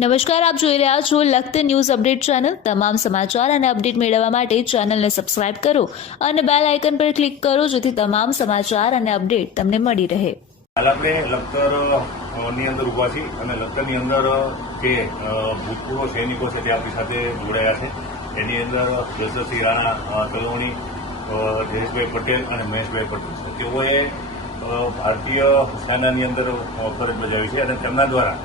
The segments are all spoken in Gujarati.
નમસ્કાર, આપ જોઈ રહ્યા છો લખત ન્યૂઝ અપડેટ ચેનલ। તમામ સમાચાર અને અપડેટ મેળવવા માટે ચેનલને સબસ્ક્રાઇબ કરો અને બેલ આઇકન પર ક્લિક કરો જેથી તમામ સમાચાર અને અપડેટ તમને મળી રહે। હાલ આપણે લખતરની અંદર ઉભા છીએ અને લખતરની અંદર જે ભૂતપૂર્વ સૈનિકો છે તે આપણી સાથે જોડાયા છે। એની અંદર યશસ્વી રાણા તલવણી, જયેશભાઈ પટેલ અને મહેશભાઈ પટેલ છે। તેઓએ ભારતીય સેનાની અંદર ફરજ બજાવી છે અને તેમના દ્વારા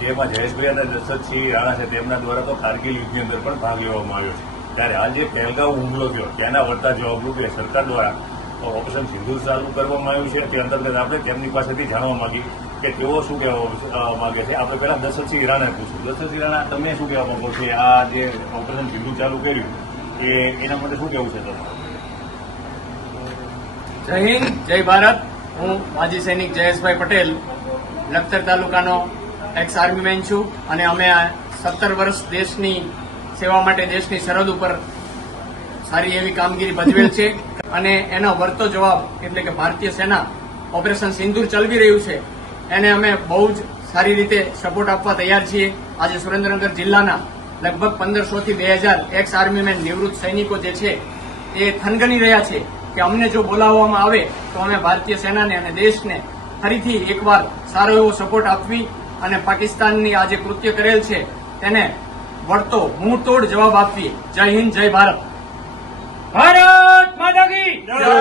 જેમાં જયેશભાઈ અને યશસ્વી રાણા છે તેમના દ્વારા તો કારગિલ યુદ્ધની અંદર પણ ભાગ લેવામાં આવ્યો છે। ત્યારે હાલ જે પહેલગામ હુમલો થયો તેના વળતા જવાબરૂપે સરકાર દ્વારા ઓપરેશન સિંદૂર ચાલુ કરવામાં આવ્યું છે। તે અંતર્ગત આપણે તેમની પાસેથી જાણવા માંગી કે તેઓ શું કહેવા માંગે છે। આપણે પહેલા યશસ્વી રાણા પૂછ્યું। યશસ્વી રાણા, તમે શું કહેવા માંગો છો? આ જે ઓપરેશન સિંદૂર ચાલુ કર્યું એના માટે શું કહેવું છે તમારું? જય હિન્દ, જય ભારત। હું માજી સૈનિક જયેશભાઈ પટેલ, લખતર તાલુકાનો એક્સ આર્મીમેન છું અને અમે 17 વર્ષ દેશની સેવા માટે દેશની સરહદ ઉપર સારી એવી કામગીરી ભજવેલ છે અને એનો વળતો જવાબ એટલે કે ભારતીય સેના ઓપરેશન સિંદૂર ચલાવી રહ્યું છે એને અમે બહુ જ સારી રીતે સપોર્ટ આપવા તૈયાર છીએ। આજે સુરેન્દ્રનગર જિલ્લાના લગભગ 1500 થી 2000 એક્સ આર્મીમેન નિવૃત્ત સૈનિકો જે છે એ થનગની રહ્યા છે કે અમને જો બોલાવવામાં આવે તો અમે ભારતીય સેનાને અને દેશને ફરીથી એકવાર સારો એવો સપોર્ટ આપવી અને પાકિસ્તાનની આ જે કૃત્ય કરેલ છે તેને વળતો મુંહતોડ જવાબ આપવી। જય હિન્દ, જય ભારત। ભારત માતા કી જય।